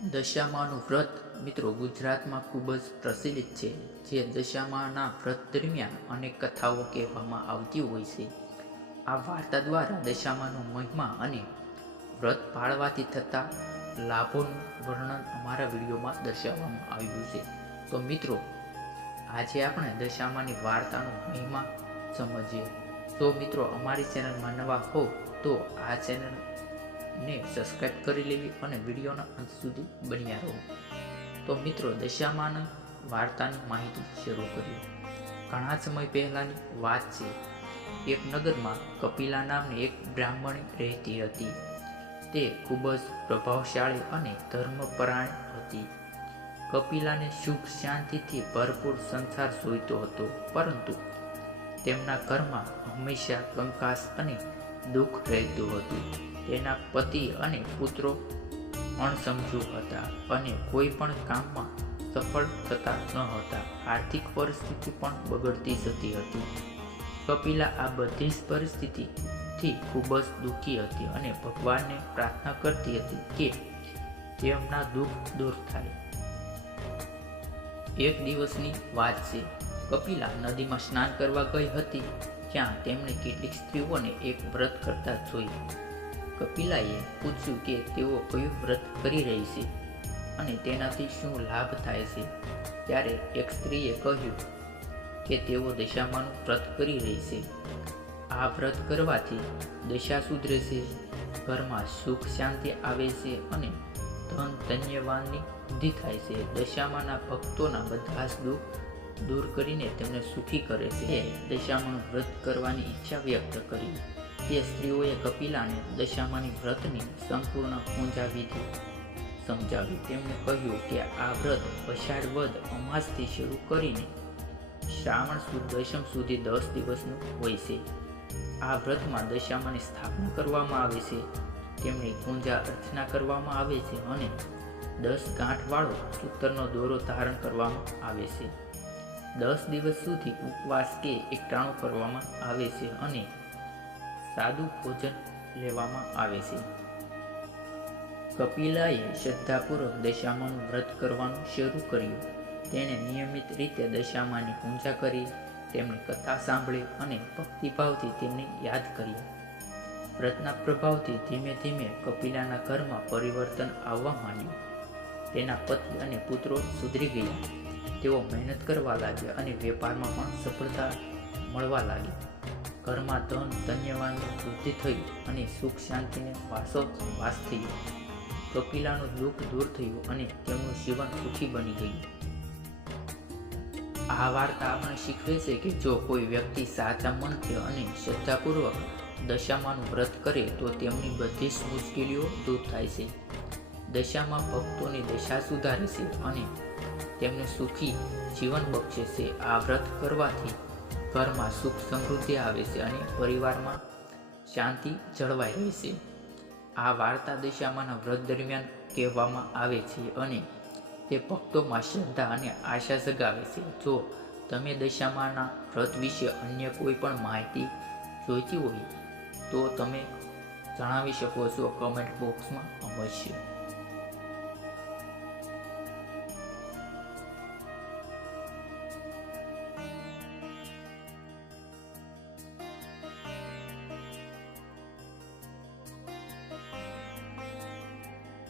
દશામાનું વ્રત મિત્રો ગુજરાતમાં ખૂબ જ પ્રચલિત છે. જે દશામાના વ્રત દરમિયાન અનેક કથાઓ કહેવામાં આવતી હોય છે. આ વાર્તા દ્વારા દશામાનો મહિમા અને વ્રત પાળવાથી થતા લાભોનું વર્ણન અમારા વિડીયોમાં દર્શાવવામાં આવ્યું છે. તો મિત્રો, આજે આપણે દશામાની વાર્તાનો મહિમા સમજીએ. તો મિત્રો, અમારી ચેનલમાં નવા હો તો આ ચેનલ ને સબસ્ક્રાઈબ કરી લેવી અને વિડીયોના અંત સુધી બન્યા રહો. તો મિત્રો, દશામાના વાર્તાની માહિતી શરૂ કરીએ. ઘણા સમય પહેલાંની વાત છે. એક નગરમાં કપિલા નામની એક બ્રાહ્મણી રહેતી હતી. તે ખૂબ જ પ્રભાવશાળી અને ધર્મપરાયણ હતી. કપિલાને સુખ શાંતિથી ભરપૂર સંસાર જોઈતો હતો, પરંતુ તેમના ઘરમાં હંમેશા કંકાસ અને દુઃખ રહેતું હતું. તેના પતિ અને પુત્રો અણસમજુ હતા અને કોઈ પણ કામમાં સફળ થતા ન હતા. આર્થિક પરિસ્થિતિ પણ બગડતી જતી હતી. કપિલા આ બધી જ પરિસ્થિતિથી ખૂબ જ દુઃખી હતી અને ભગવાનને પ્રાર્થના કરતી હતી કે તેમના દુઃખ દૂર થાય. એક દિવસની વાત છે. કપિલા નદીમાં સ્નાન કરવા ગઈ હતી, ત્યાં તેમણે કેટલીક સ્ત્રીઓને એક વ્રત કરતા જોઈ. કપિલાએ પૂછ્યું કે તેઓ કયું વ્રત કરી રહી છે અને તેનાથી શું લાભ થાય છે? ત્યારે એક સ્ત્રીએ કહ્યું કે તેઓ દશામાનું વ્રત કરી રહી છે. આ વ્રત કરવાથી દશા સુધરે છે, ઘરમાં સુખ શાંતિ આવે છે અને ધન ધન્યવાનની વૃદ્ધિ થાય છે. દશામાના ભક્તોના બધા જ દુઃખ દૂર કરીને તેમને સુખી કરે છે. દશામાનું વ્રત કરવાની ઈચ્છા વ્યક્ત કરી. તે સ્ત્રીઓએ કપિલાને દશામાની વ્રતની સંપૂર્ણ પૂજા વિધિ સમજાવી. તેમણે કહ્યું કે આ વ્રત અષાઢ વદ અમાસથી શરૂ કરીને શ્રાવણ સુદ દશમ સુધી દસ દિવસનું હોય છે. આ વ્રતમાં દશામાની સ્થાપના કરવામાં આવે છે. તેમની પૂજા અર્ચના કરવામાં આવે છે અને દસ ગાંઠવાળો સૂતરનો દોરો ધારણ કરવામાં આવે છે. દસ દિવસ સુધી ઉપવાસ કે એકટાણું કરવામાં આવે છે અને સાદું ભોજન લેવામાં આવે છે. કપિલાએ શ્રદ્ધાપૂર્વક દશામાનું વ્રત કરવાનું શરૂ કર્યું. તેણે નિયમિત રીતે દશામાની પૂજા કરી, તેમની કથા સાંભળી અને ભક્તિભાવથી તેમને યાદ કર્યા. વ્રતના પ્રભાવથી ધીમે ધીમે કપિલાના ઘરમાં પરિવર્તન આવવા માંડ્યું. તેના પતિ અને પુત્રો સુધરી ગયા. તેઓ મહેનત કરવા લાગ્યા અને વેપારમાં પણ સફળતા મળવા લાગી. ઘરમાં ધન ધન્યવાનની વૃદ્ધિ થઈ અને સુખ શાંતિને વાસો વાસ થયો કપિલાનું દુઃખ દૂર થયું અને તેમનું જીવન સુખી બની ગયું. આ વાર્તા આપણે શીખવે છે કે જો કોઈ વ્યક્તિ સાચા મનથી અને શ્રદ્ધાપૂર્વક દશામાનું વ્રત કરે તો તેમની બધી જ મુશ્કેલીઓ દૂર થાય છે. દશામાં ભક્તોની દશા સુધારે છે અને તેમને સુખી જીવન બક્ષે છે. આ વ્રત કરવાથી ઘરમાં સુખ સમૃદ્ધિ આવે છે અને પરિવારમાં શાંતિ જળવાઈ રહે છે. આ વાર્તા દિશામાંના વ્રત દરમિયાન કહેવામાં આવે છે અને તે ભક્તોમાં શ્રદ્ધા અને આશા જગાવે છે. જો તમે દશામાના વ્રત વિશે અન્ય કોઈ પણ માહિતી જોઈતી હોય તો તમે જણાવી શકો છો કમેન્ટ બોક્સમાં અવશ્ય.